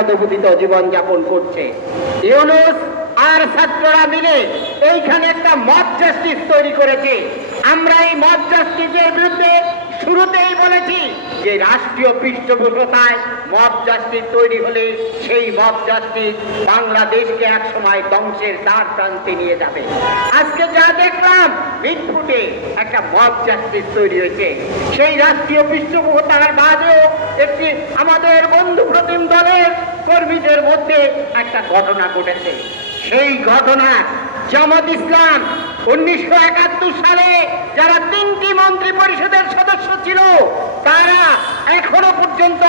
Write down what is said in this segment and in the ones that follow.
অধপতিত জীবন যাপন করছে। ইউনুস আর ছাত্ররা মিলে এইখানে একটা মত জাস্টিস তৈরি করেছে। আমরা এই মত জাস্টিসের বিরুদ্ধে শুরুতেই বলেছি যে রাষ্ট্রীয় পৃষ্ঠপোষকতায় মব জাস্টিস তৈরি হলে সেই মব জাস্টিস বাংলাদেশকে এক সময় ধ্বংসের দ্বার প্রান্তে নিয়ে যাবে। আজকে যা দেখলাম, মিটফুটে একটা মব জাস্টিস তৈরি হয়েছে। সেই রাষ্ট্রীয় পৃষ্ঠপোষকতার বাদেও একটি আমাদের বন্ধু প্রতিম দলের কর্মীদের মধ্যে একটা ঘটনা ঘটেছে। সেই ঘটনা জামাত ইসলাম উনিশশো একাত্তর সালে যারা তিনটি মন্ত্রী পরিষদের সদস্য ছিল, তারা এখনও পর্যন্ত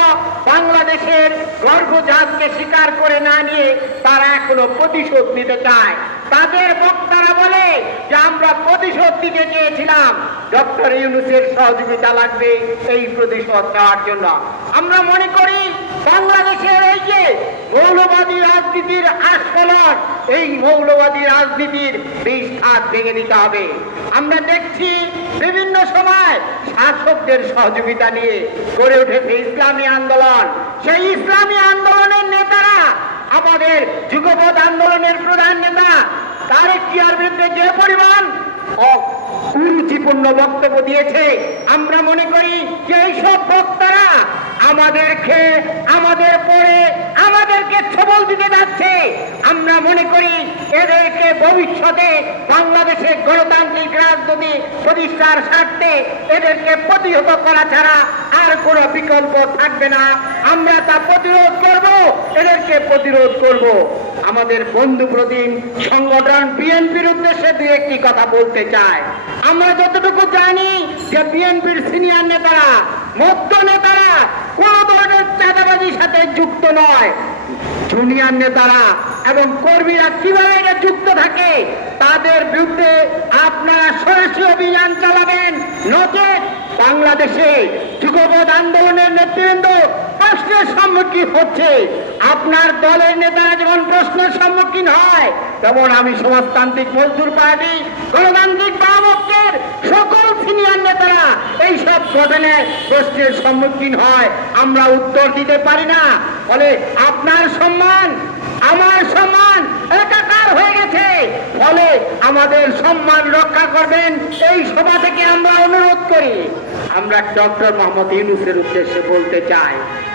বাংলাদেশের গর্ভজাতকে স্বীকার করে না নিয়ে তারা এখনও প্রতিশোধ নিতে চায়। তাদের বক্তারা বলে যে আমরা প্রতিশোধ দিতে চেয়েছিলাম। ডক্টর ইউনুসের সহযোগিতা লাগবে এই প্রতিশোধ নেওয়ার জন্য। আমরা মনে করি বাংলাদেশের এই যে মৌলবাদী রাজনীতির আস্ফলন, এই মৌলবাদী রাজনীতির বিষ ভেঙে দিতে হবে। আমরা দেখছি বিভিন্ন সময় শাসকদের সহযোগিতা নিয়ে গড়ে উঠেছে ইসলামী আন্দোলন। সেই ইসলামী আন্দোলনের নেতারা আমাদের যুগপথ আন্দোলনের প্রধান নেতা তারেক জিয়ার বিরুদ্ধে যে পরিমাণ কুরুচিপূর্ণ বক্তব্য দিয়েছে, আমরা মনে করি যে এইসব বক্তারা আমাদেরকে, আমাদের পরে আমাদেরকে ছবল দিতে যাচ্ছে। আমরা মনে করি এদেরকে ভবিষ্যতে বাংলাদেশে গণতান্ত্রিক রাজনীতি প্রতিষ্ঠার স্বার্থে এদেরকে প্রতিহত করা ছাড়া আর কোনো বিকল্প থাকবে না। আমরা তা প্রতিরোধ করব, এদেরকে প্রতিরোধ করব। আমাদের বন্ধু প্রতিম সংগঠন বিএনপির উদ্দেশ্যে দু একটি কথা বলতে চায়। আমরা যতটুকু জানি যে বিএনপির সিনিয়র নেতারা, মধ্য নেতারা কোন ধরনের চাঁদাবাজির সাথে যুক্ত নয়। জুনিয়র নেতারা এবং কর্মীরা কীভাবে এটা যুক্ত থাকে, তাদের বিরুদ্ধে আপনারা সরাসরি অভিযান চালাবেন। নচেত বাংলাদেশে যুগপথ আন্দোলনের নেতৃবৃন্দ প্রশ্নের সম্মুখীন হচ্ছে। আপনার দলের নেতারা যেমন প্রশ্নের সম্মুখীন হয় তেমন আমি সমাজতান্ত্রিক মজদুর পার্টি, গণতান্ত্রিক বামকের সকল সিনিয়র নেতারা এই সব ঘটনায় প্রশ্নের সম্মুখীন হয়। আমরা উত্তর দিতে পারি না। ফলে আপনার সম্মান, আমার সম্মান একাকার হয়ে গেছে। ফলে আমাদের সম্মান রক্ষা করবেন এই সভা থেকে আমরা অনুরোধ করি। আমরা ডক্টর মোহাম্মদ ইউনুসের উদ্দেশ্যে বলতে চাই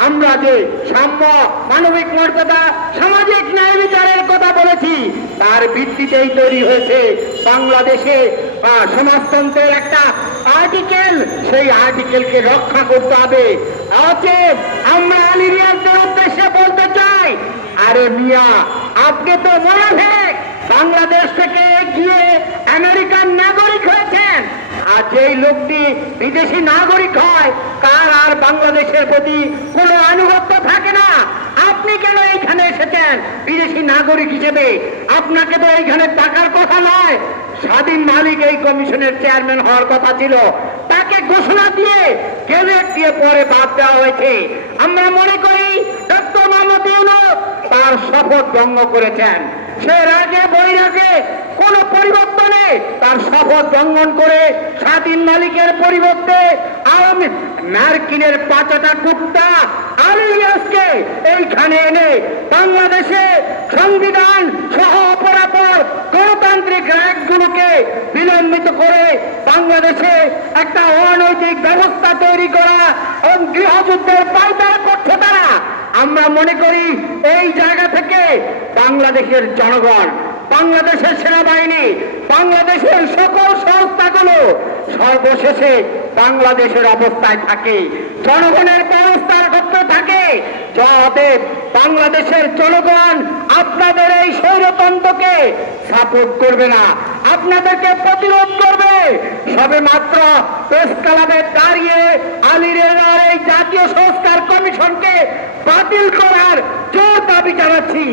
আমরা যে সাম্য মানবিক মর্যাদা সামাজিক ন্যায় বিচারের কথা বলেছি তার ভিত্তিতেই তৈরি হয়েছে বাংলাদেশে আহ, সমাজতন্ত্রের একটা আর্টিকেল সেই আর্টিকেলকে রক্ষা করতে হবে। অতএব আমরা আলিরিয়ানদের উদ্দেশ্যে বলতে চাই আরে মিয়া আপনি তো মনে হয় বাংলাদেশ থেকে গিয়ে আমেরিকান নাগরিক লোকটি বিদেশি নাগরিক হয় কার আর বাংলাদেশের প্রতি কোনো আনুগত্য থাকে না। আপনি কেন এইখানে এসেছেন? বিদেশি নাগরিক হিসেবে আপনাকে তো এইখানে টাকার কথা নয়। স্বাধীন মালিক এই কমিশনের চেয়ারম্যান হওয়ার কথা ছিল। তাকে ঘোষণা দিয়ে গেজেট দিয়ে পরে বাদ দেওয়া হয়েছে। আমরা মনে করি তার শপথ ভঙ্গ করেছেন। সে রাগে বৈরাগে কোন পরিবর্তনে শপথ লঙ্ঘন করে স্বাধীন মালিকের পরিবর্তে আওয়ামী মার্কিনের পাঁচটা কুত্তা আলিয়াসকে এইখানে এনে বাংলাদেশে সংবিধান সহ অপরাপর গণতান্ত্রিক রায়গুলোকে বিলম্বিত করে বাংলাদেশে একটা অনৈতিক ব্যবস্থা তৈরি করা এবং গৃহযুদ্ধের পাল্টারা করছে তারা আমরা মনে করি এই জায়গা থেকে বাংলাদেশের জনগণ বাংলাদেশের সেনাবাহিনী, বাংলাদেশের সকল সংস্থাগুলো সর্বশেষে বাংলাদেশের অবস্থায় থাকে। জনগণের ব্যবস্থার করতে থাকে। যাতে বাংলাদেশের জনগণ আপনাদের এই স্বৈরতন্ত্রকে সাপোর্ট করবে না। আপনাদেরকে প্রতিরোধ করবে। সবে মাত্র প্রেস ক্লাবে দাঁড়িয়ে আলিরের এই জাতীয় সংস্কার কমিশনকে বাতিল করার জোর দাবি জানাচ্ছে।